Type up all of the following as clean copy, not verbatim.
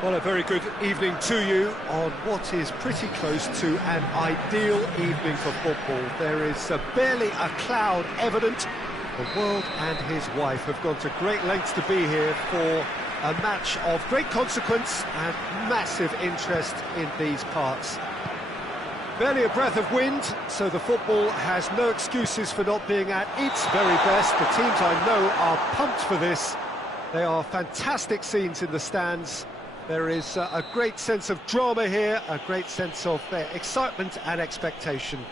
Well, a very good evening to you on what is pretty close to an ideal evening for football. There is barely a cloud evident. The world and his wife have gone to great lengths to be here for a match of great consequence and massive interest in these parts. Barely a breath of wind, so the football has no excuses for not being at its very best. The teams I know are pumped for this. They are fantastic scenes in the stands. There is a great sense of drama here, a great sense of excitement and expectation.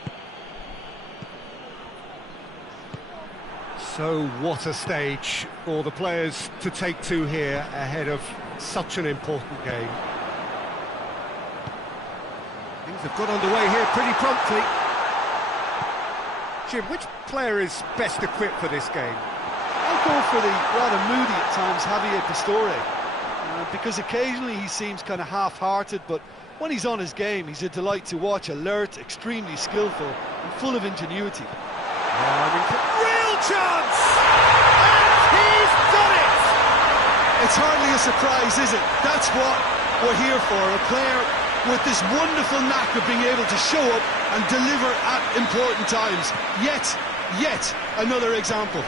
So what a stage for the players to take to here ahead of such an important game. Things have got underway here pretty promptly. Jim, which player is best equipped for this game? I'll go for the rather moody at times Javier Pastore. Because occasionally he seems kind of half-hearted, but when he's on his game, he's a delight to watch, alert, extremely skillful, and full of ingenuity. Real chance! And he's done it! It's hardly a surprise, is it? That's what we're here for, a player with this wonderful knack of being able to show up and deliver at important times. Yet another example.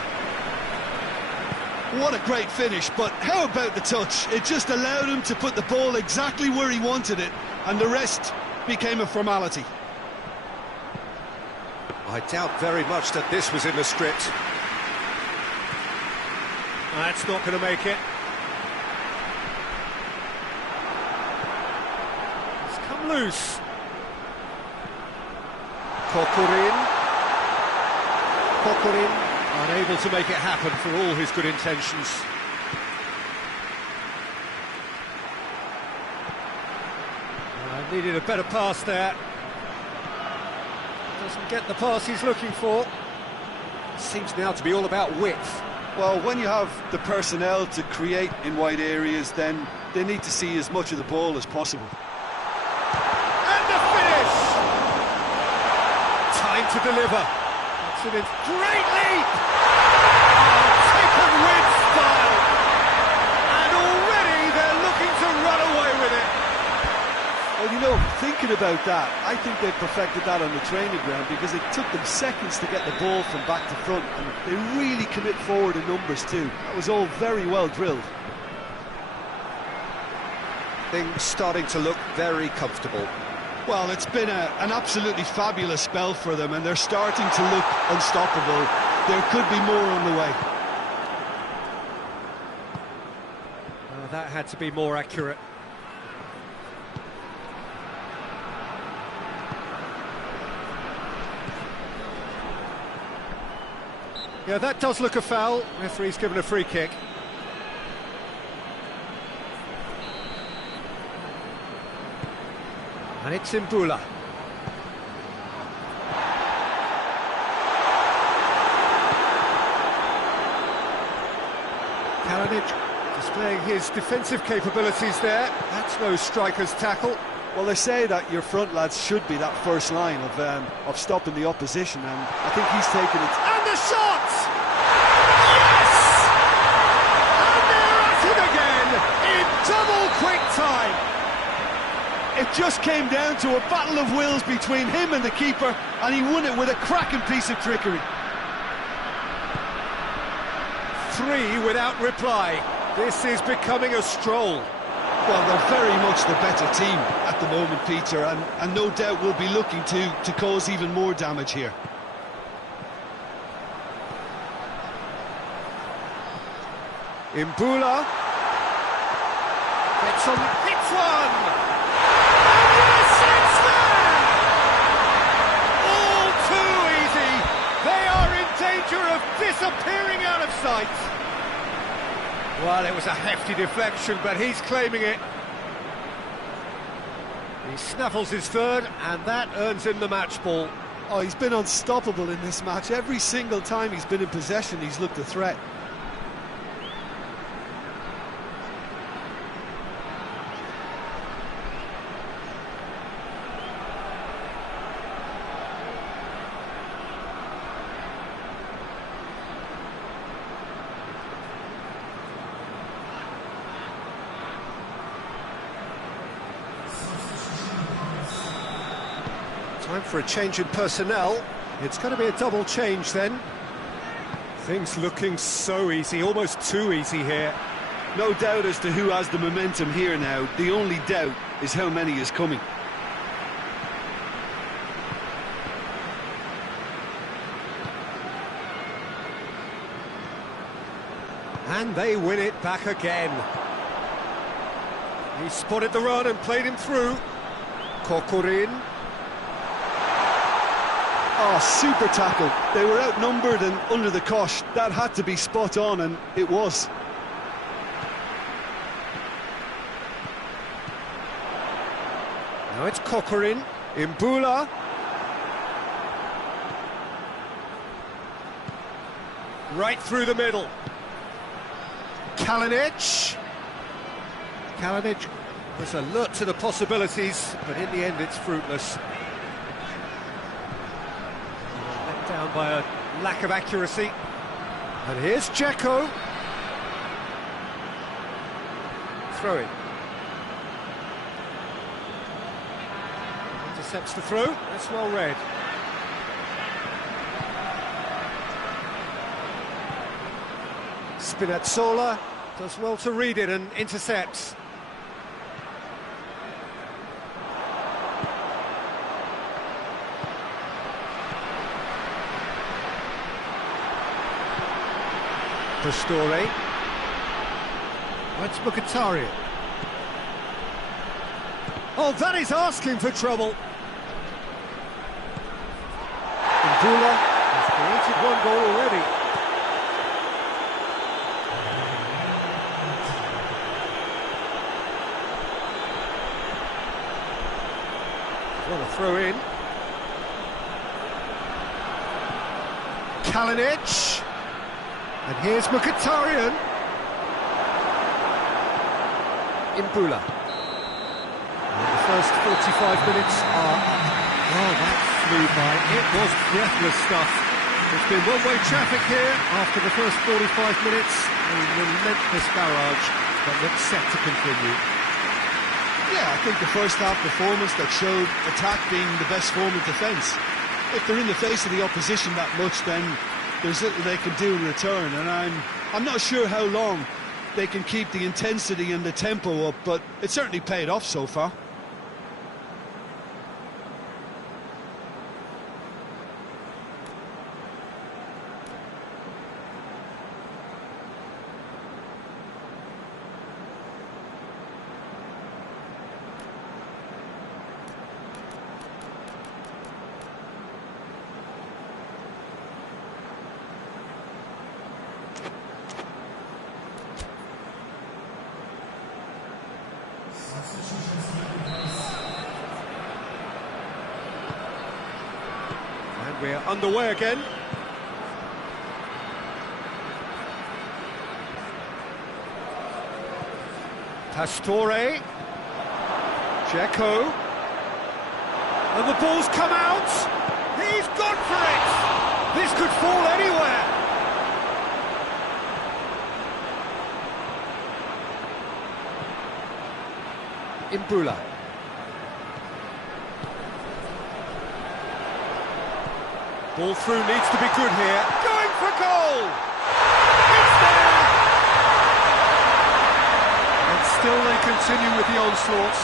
What a great finish, but how about the touch? It just allowed him to put the ball exactly where he wanted it, and the rest became a formality. I doubt very much that this was in the script. That's not going to make it. It's come loose. Kokorin. Unable to make it happen for all his good intentions. Needed a better pass there. Doesn't get the pass he's looking for. Seems now to be all about width. Well, when you have the personnel to create in wide areas, then they need to see as much of the ball as possible. And the finish! Time to deliver. Excellent. Great leap! Taken with style! And already they're looking to run away with it! Well, you know, thinking about that, I think they perfected that on the training ground because it took them seconds to get the ball from back to front, and they really commit forward in numbers too. That was all very well drilled. Things starting to look very comfortable. Well, it's been an absolutely fabulous spell for them, and they're starting to look unstoppable. There could be more on the way. That had to be more accurate. Yeah, that does look a foul. Referee's given a free kick. And it's Mbula. Kalinic displaying his defensive capabilities there. That's no striker's tackle. Well, they say that your front lads should be that first line of stopping the opposition, and I think he's taken it. And the shot! Yes! And they're at it again in double quick time. It just came down to a battle of wills between him and the keeper, and he won it with a cracking piece of trickery. 3 without reply. This is becoming a stroll. Well, they're very much the better team at the moment, Peter, and no doubt will be looking to cause even more damage here. Mbula gets on, hits one! And yes, it's there! All too easy! They are in danger of disappearing out of sight! Well, it was a hefty deflection, but he's claiming it. He snaffles his third, and that earns him the match ball. Oh, he's been unstoppable in this match. Every single time he's been in possession, he's looked a threat. Time for a change in personnel. It's going to be a double change then. Things looking so easy, almost too easy here. No doubt as to who has the momentum here now. The only doubt is how many is coming. And they win it back again. He spotted the run and played him through. Kokorin. Oh, super tackle. They were outnumbered and under the cosh. That had to be spot on, and it was. Now it's Kokorin. Imbula. Right through the middle. Kalinic. Kalinic was alert to the possibilities, but in the end it's fruitless. Let down by a lack of accuracy. And here's Dzeko. Throw in. Intercepts the throw. That's well read. Spinazzola does well to read it and intercepts. Pastore. That's Mkhitaryan. Oh, that is asking for trouble. Imbula has created one goal already. What a throw in. Kalinic. And here's Mkhitaryan. Imbula. And the first 45 minutes are up. Oh, that flew by. It was breathless stuff. There's been one-way traffic here after the first 45 minutes. A relentless barrage that looks set to continue. Yeah, I think the first half performance that showed attack being the best form of defence. If they're in the face of the opposition that much, then there's little they can do in return, and I'm not sure how long they can keep the intensity and the tempo up, but it certainly paid off so far. And we're underway again. Pastore. Dzeko. And the ball's come out. He's gone for it. This could fall anywhere. Imbula. Ball through needs to be good here. Going for goal! It's there! And still they continue with the onslaught.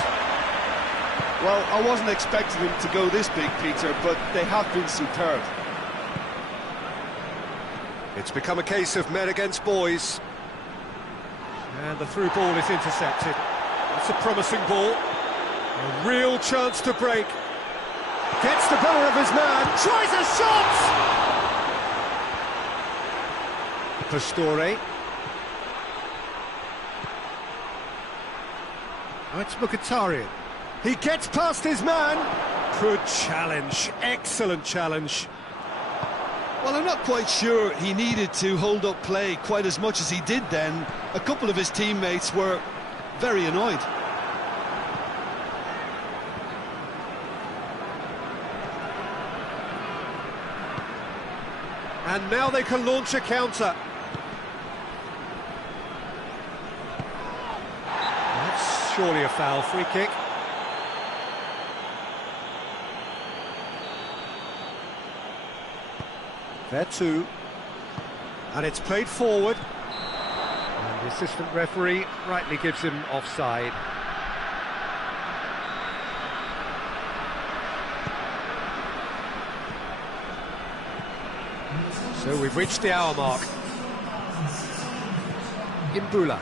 Well, I wasn't expecting them to go this big, Peter, but they have been superb. It's become a case of men against boys. And the through ball is intercepted. It's a promising ball. A real chance to break. Gets the better of his man. Tries a shot! Pastore. Oh, it's Mkhitaryan. He gets past his man. Good challenge. Excellent challenge. Well, I'm not quite sure he needed to hold up play quite as much as he did then. A couple of his teammates were very annoyed. And now they can launch a counter. That's surely a foul. Free kick. There too. And it's played forward. And the assistant referee rightly gives him offside. So we've reached the hour mark. Imbula.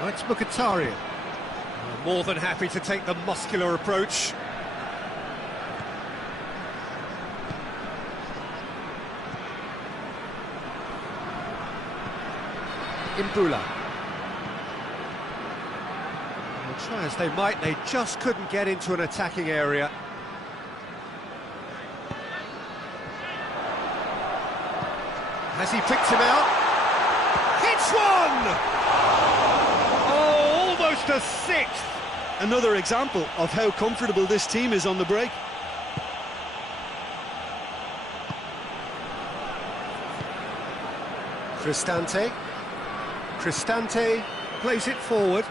Now it's Mkhitaryan. More than happy to take the muscular approach. Imbula. Well, try as they might, they just couldn't get into an attacking area. Has he picked him out? Hits one! Oh, almost a sixth! Another example of how comfortable this team is on the break. Cristante. Cristante plays it forward.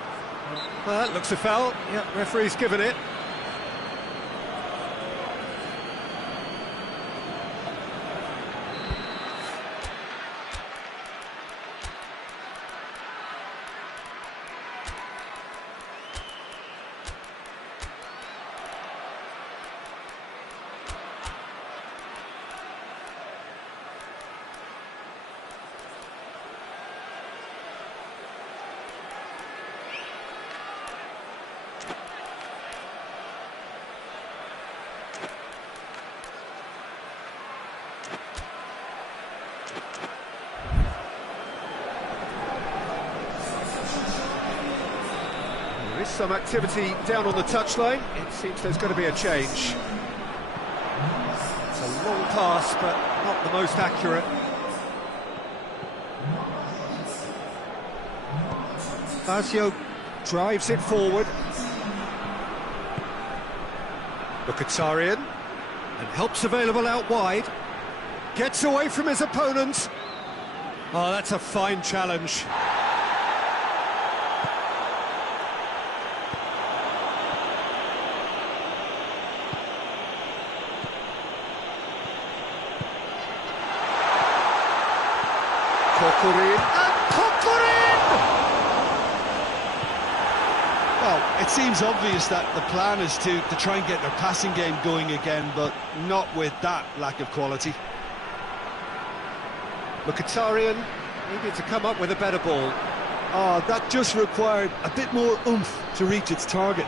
Well, that looks a foul. Yeah, referee's given it. There is some activity down on the touchline. It seems there's going to be a change. It's a long pass, but not the most accurate. Lazio drives it forward. Mkhitaryan, and help's available out wide. Gets away from his opponent. Oh, that's a fine challenge. Kokorin, and Kokorin! Well, it seems obvious that the plan is to try and get their passing game going again, but not with that lack of quality. Mkhitaryan needed to come up with a better ball. Oh, that just required a bit more oomph to reach its target.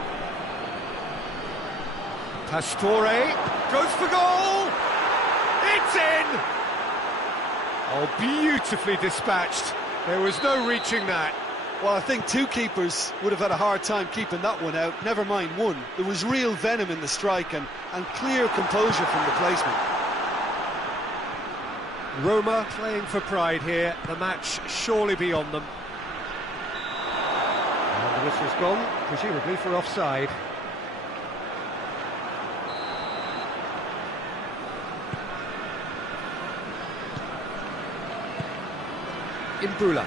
Pastore goes for goal! It's in! Oh, beautifully dispatched. There was no reaching that. Well, I think two keepers would have had a hard time keeping that one out, never mind one. There was real venom in the strike and clear composure from the placement. Roma playing for pride here, the match surely beyond them. And the whistle's gone, presumably for offside. Imbula.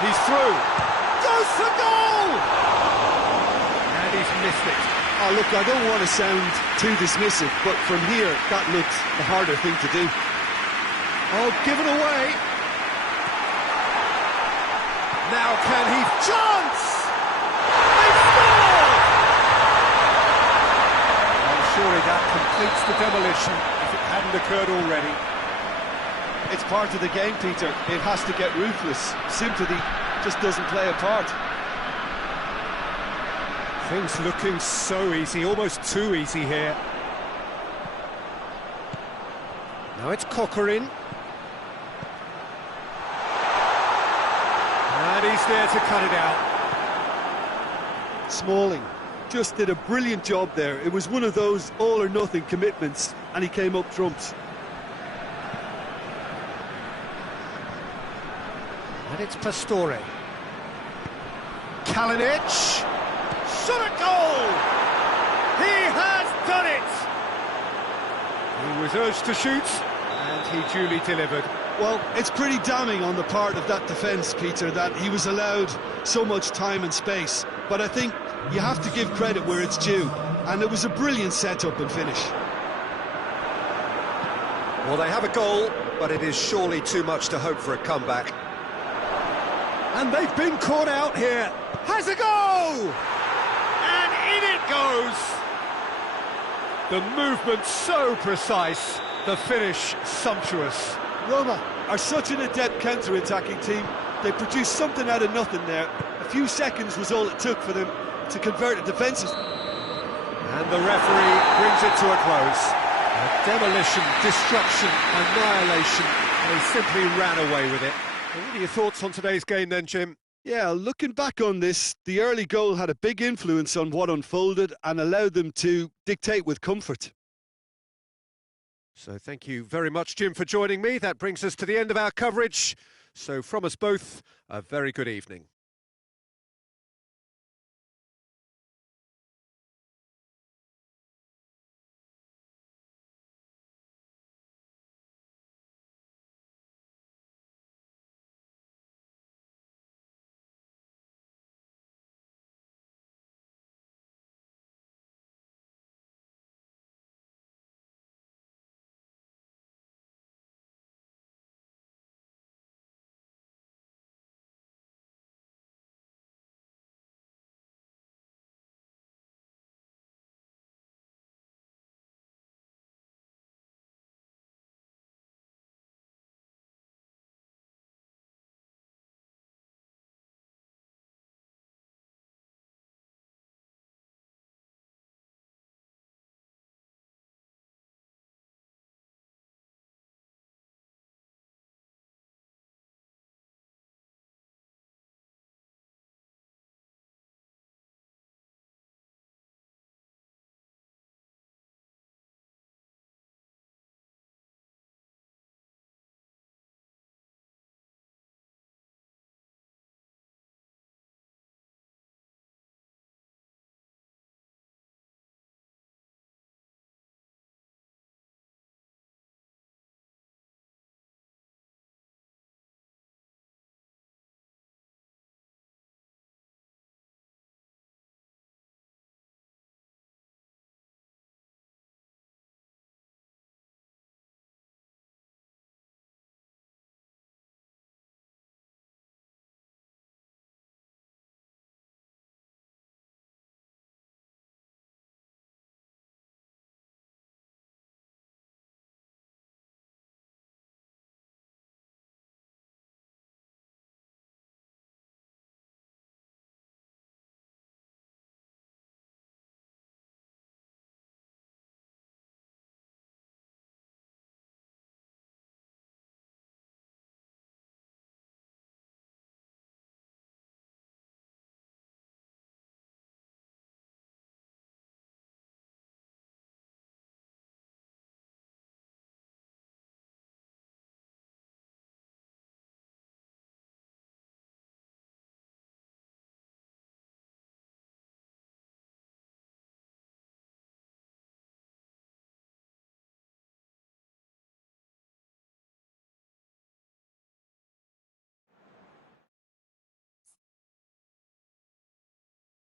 He's through. Goes for goal! And he's missed it. Oh, look, I don't want to sound too dismissive, but from here, that looks the harder thing to do. Oh, given away. Now can he... Chance! They score! Well, surely that completes the demolition if it hadn't occurred already. It's part of the game, Peter. It has to get ruthless. Sympathy just doesn't play a part. Things looking so easy, almost too easy here. Now it's Kokorin. And he's there to cut it out. Smalling just did a brilliant job there. It was one of those all-or-nothing commitments, and he came up trumps. And it's Pastore. Kalinic. Shot at goal! He has done it! He was urged to shoot, and he duly delivered. Well, it's pretty damning on the part of that defence, Peter, that he was allowed so much time and space. But I think you have to give credit where it's due, and it was a brilliant set-up and finish. Well, they have a goal, but it is surely too much to hope for a comeback. And they've been caught out here. Has a goal! And in it goes! The movement so precise, the finish sumptuous. Roma are such an adept counter-attacking team. They produced something out of nothing there. A few seconds was all it took for them to convert a defensive. And the referee brings it to a close. A demolition, destruction, annihilation. They simply ran away with it. What are your thoughts on today's game then, Jim? Yeah, looking back on this, the early goal had a big influence on what unfolded and allowed them to dictate with comfort. So thank you very much, Jim, for joining me. That brings us to the end of our coverage. So from us both, a very good evening.